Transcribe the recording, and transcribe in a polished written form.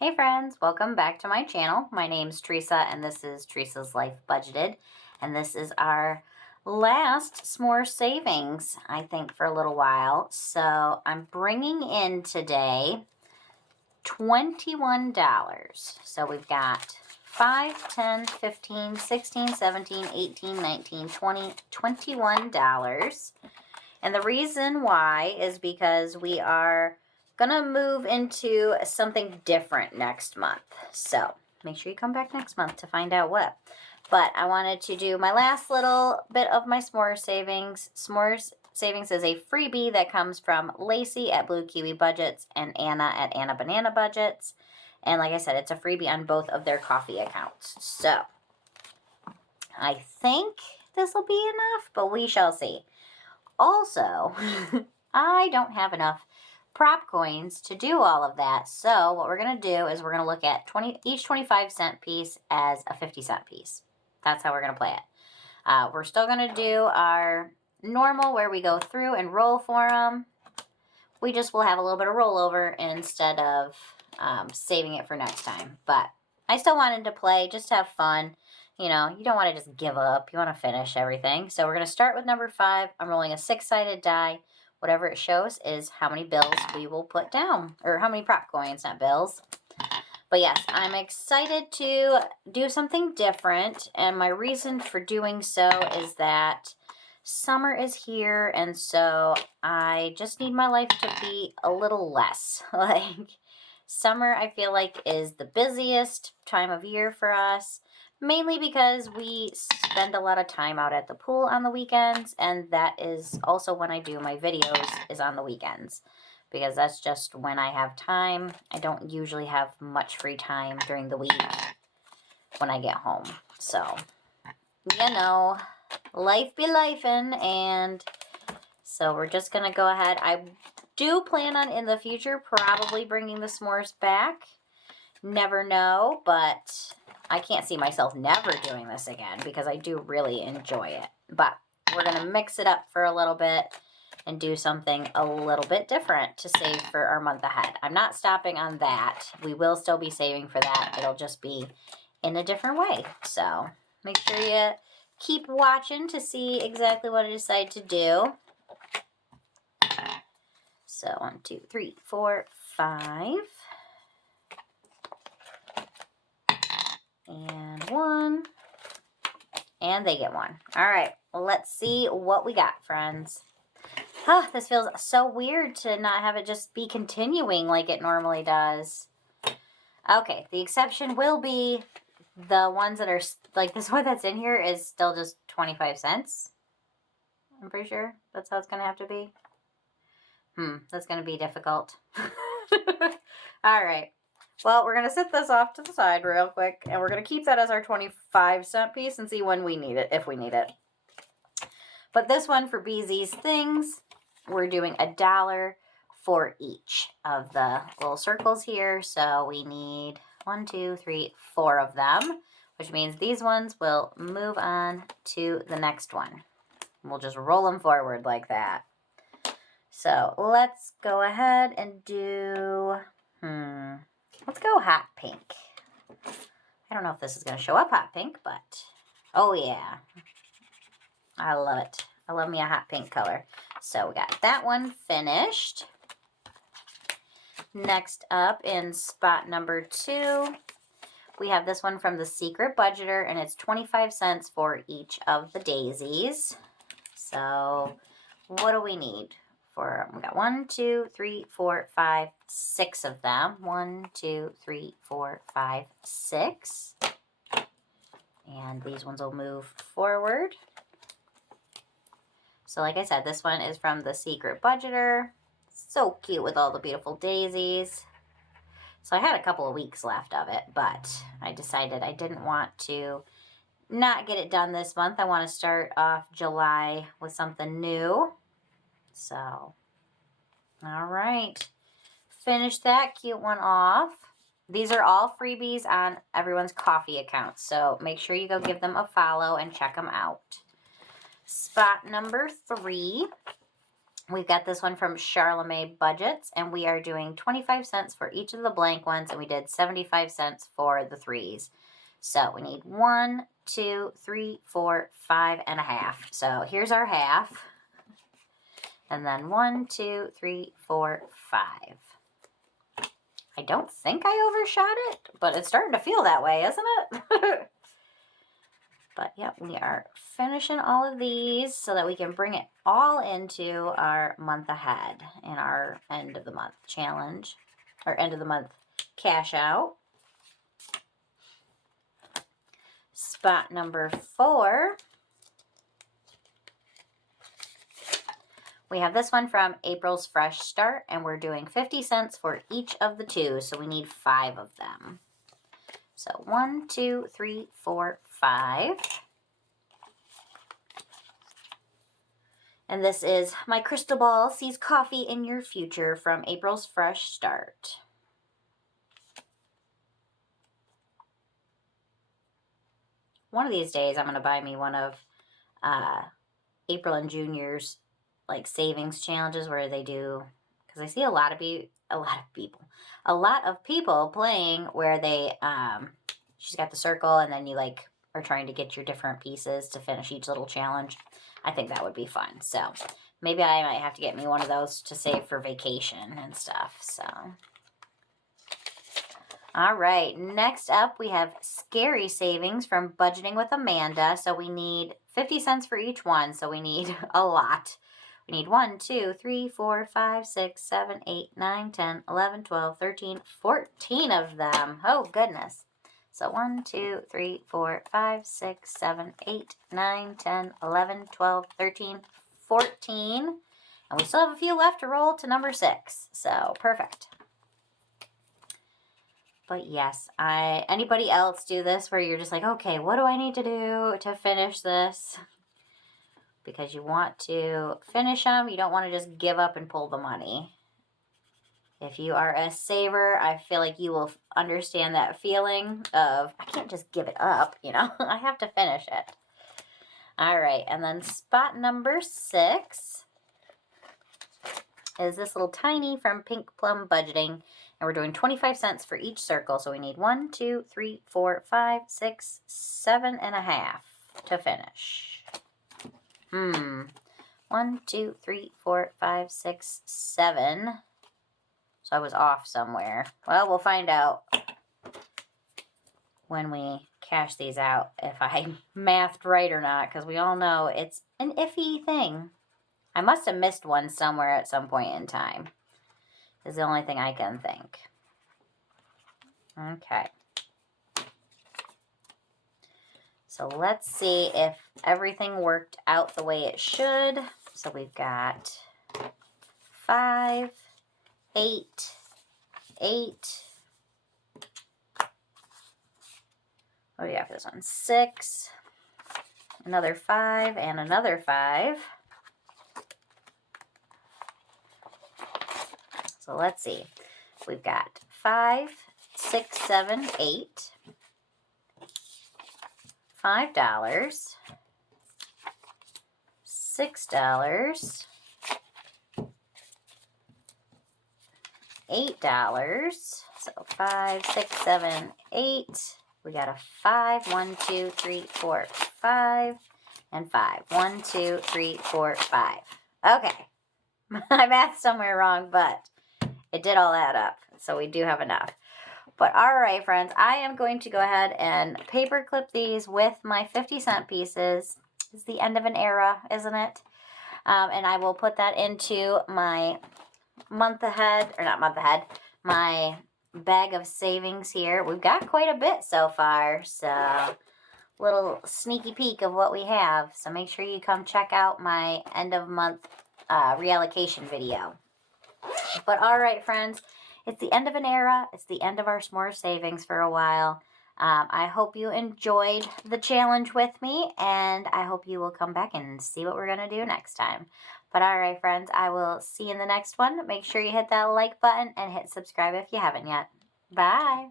Hey friends, welcome back to my channel. My name's Teresa and this is Teresa's Life Budgeted. And this is our last s'more savings, I think, for a little while. So I'm bringing in today $21. So we've got 5, 10, 15, 16, 17, 18, 19, 20, $21. And the reason why is because we are gonna move into something different next month. So make sure you come back next month to find out what. But I wanted to do my last little bit of my s'mores savings. S'mores savings is a freebie that comes from Lacey at Blue Kiwi Budgets and Anna at Anna Banana Budgets. And like I said, it's a freebie on both of their coffee accounts. So I think this will be enough, but we shall see. Also, I don't have enough prop coins to do all of that. So what we're going to do is we're going to look at each 25-cent piece as a 50-cent piece. That's how we're going to play it. We're still going to do our normal where we go through and roll for them. We just will have a little bit of rollover instead of saving it for next time. But I still wanted to play, just to have fun. You know, you don't want to just give up. You want to finish everything. So we're going to start with number 5. I'm rolling a 6-sided die. Whatever it shows is how many bills we will put down. Or how many prop coins, not bills. But yes, I'm excited to do something different. And my reason for doing so is that summer is here. And so I just need my life to be a little less. Like, summer, I feel like, is the busiest time of year for us. Mainly because we spend a lot of time out at the pool on the weekends, and that is also when I do my videos, is on the weekends. Because that's just when I have time. I don't usually have much free time during the week when I get home. So, you know, life be lifin', and so we're just going to go ahead. I do plan on, in the future, probably bringing the s'mores back. Never know, but I can't see myself never doing this again because I do really enjoy it. But we're going to mix it up for a little bit and do something a little bit different to save for our month ahead. I'm not stopping on that. We will still be saving for that. It'll just be in a different way. So make sure you keep watching to see exactly what I decide to do. So 1, 2, 3, 4, 5. And 1. And they get 1. All right. Well, let's see what we got, friends. This feels so weird to not have it just be continuing like it normally does. Okay. The exception will be the ones that are, like this one that's in here is still just 25 cents. I'm pretty sure that's how it's going to have to be. That's going to be difficult. All right. Well, we're going to set this off to the side real quick, and we're going to keep that as our 25-cent piece and see when we need it, if we need it. But this one for BZ's things, we're doing $1 for each of the little circles here. So we need 1, 2, 3, 4 of them, which means these ones will move on to the next one. We'll just roll them forward like that. So let's go ahead and do, let's go hot pink. I don't know if this is going to show up hot pink, but oh yeah. I love it. I love me a hot pink color. So we got that one finished. Next up in spot number 2, we have this one from the Secret Budgeter, and it's 25 cents for each of the daisies. So what do we need? We got 1, 2, 3, 4, 5, 6 of them. 1, 2, 3, 4, 5, 6. And these ones will move forward. So like I said, this one is from the Secret Budgeter. So cute with all the beautiful daisies. So I had a couple of weeks left of it, but I decided I didn't want to not get it done this month. I want to start off July with something new. So, all right. Finish that cute one off. These are all freebies on everyone's coffee accounts, so make sure you go give them a follow and check them out. Spot number 3, We've got this one from Sharla Mae Budgets, and we are doing 25 cents for each of the blank ones, and we did 75 cents for the threes. So we need 1, 2, 3, 4, 5 and a half. So here's our half. And then 1, 2, 3, 4, 5. I don't think I overshot it, but it's starting to feel that way, isn't it? But yeah, we are finishing all of these so that we can bring it all into our month ahead in our end of the month challenge, or end of the month cash out. Spot number 4. We have this one from April's Fresh Start, and we're doing 50 cents for each of the 2, so we need 5 of them. So 1, 2, 3, 4, 5. And this is My Crystal Ball Sees Coffee in Your Future from April's Fresh Start. One of these days I'm going to buy me one of April and Junior's like savings challenges where they do, because I see a lot of people playing where they she's got the circle and then you like are trying to get your different pieces to finish each little challenge. I think that would be fun. So maybe I might have to get me one of those to save for vacation and stuff. So all right, next up we have Scary Savings from Budgeting with Amanda. So we need 50 cents for each one, so we need a lot. We need 1, 2, 3, 4, 5, 6, 7, 8, 9, 10, 11, 12, 13, 14 of them. Oh, goodness. So 1, 2, 3, 4, 5, 6, 7, 8, 9, 10, 11, 12, 13, 14. And we still have a few left to roll to number 6. So perfect. But yes, anybody else do this where you're just like, okay, what do I need to do to finish this? Because you want to finish them. You don't want to just give up and pull the money. If you are a saver, I feel like you will understand that feeling of, I can't just give it up, you know. I have to finish it. All right, and then spot number 6 is this little tiny from Pink Plum Budgeting. And we're doing 25 cents for each circle. So we need 1, 2, 3, 4, 5, 6, 7 and a half to finish. 1, 2, 3, 4, 5, 6, 7. So I was off somewhere. Well, we'll find out when we cash these out if I mathed right or not, because we all know it's an iffy thing. I must have missed one somewhere at some point in time. Is the only thing I can think. Okay. So let's see if everything worked out the way it should. So we've got 5, 8, 8. What do we got for this one? 6, another 5, and another 5. So let's see. We've got 5, 6, 7, 8. $5, $6, $8. So 5, 6, 7, 8. We got a 5, 1, 2, 3, 4, 5, and 5. 1, 2, 3, 4, 5. Okay. My math's somewhere wrong, but it did all add up. So we do have enough. But all right, friends, I am going to go ahead and paper clip these with my 50-cent pieces. It's the end of an era, isn't it? And I will put that into my month ahead, or not month ahead, my bag of savings here. We've got quite a bit so far, so little sneaky peek of what we have. So make sure you come check out my end of month reallocation video. But all right, friends, it's the end of an era. It's the end of our s'more savings for a while. I hope you enjoyed the challenge with me, and I hope you will come back and see what we're going to do next time. But all right, friends, I will see you in the next one. Make sure you hit that like button and hit subscribe if you haven't yet. Bye.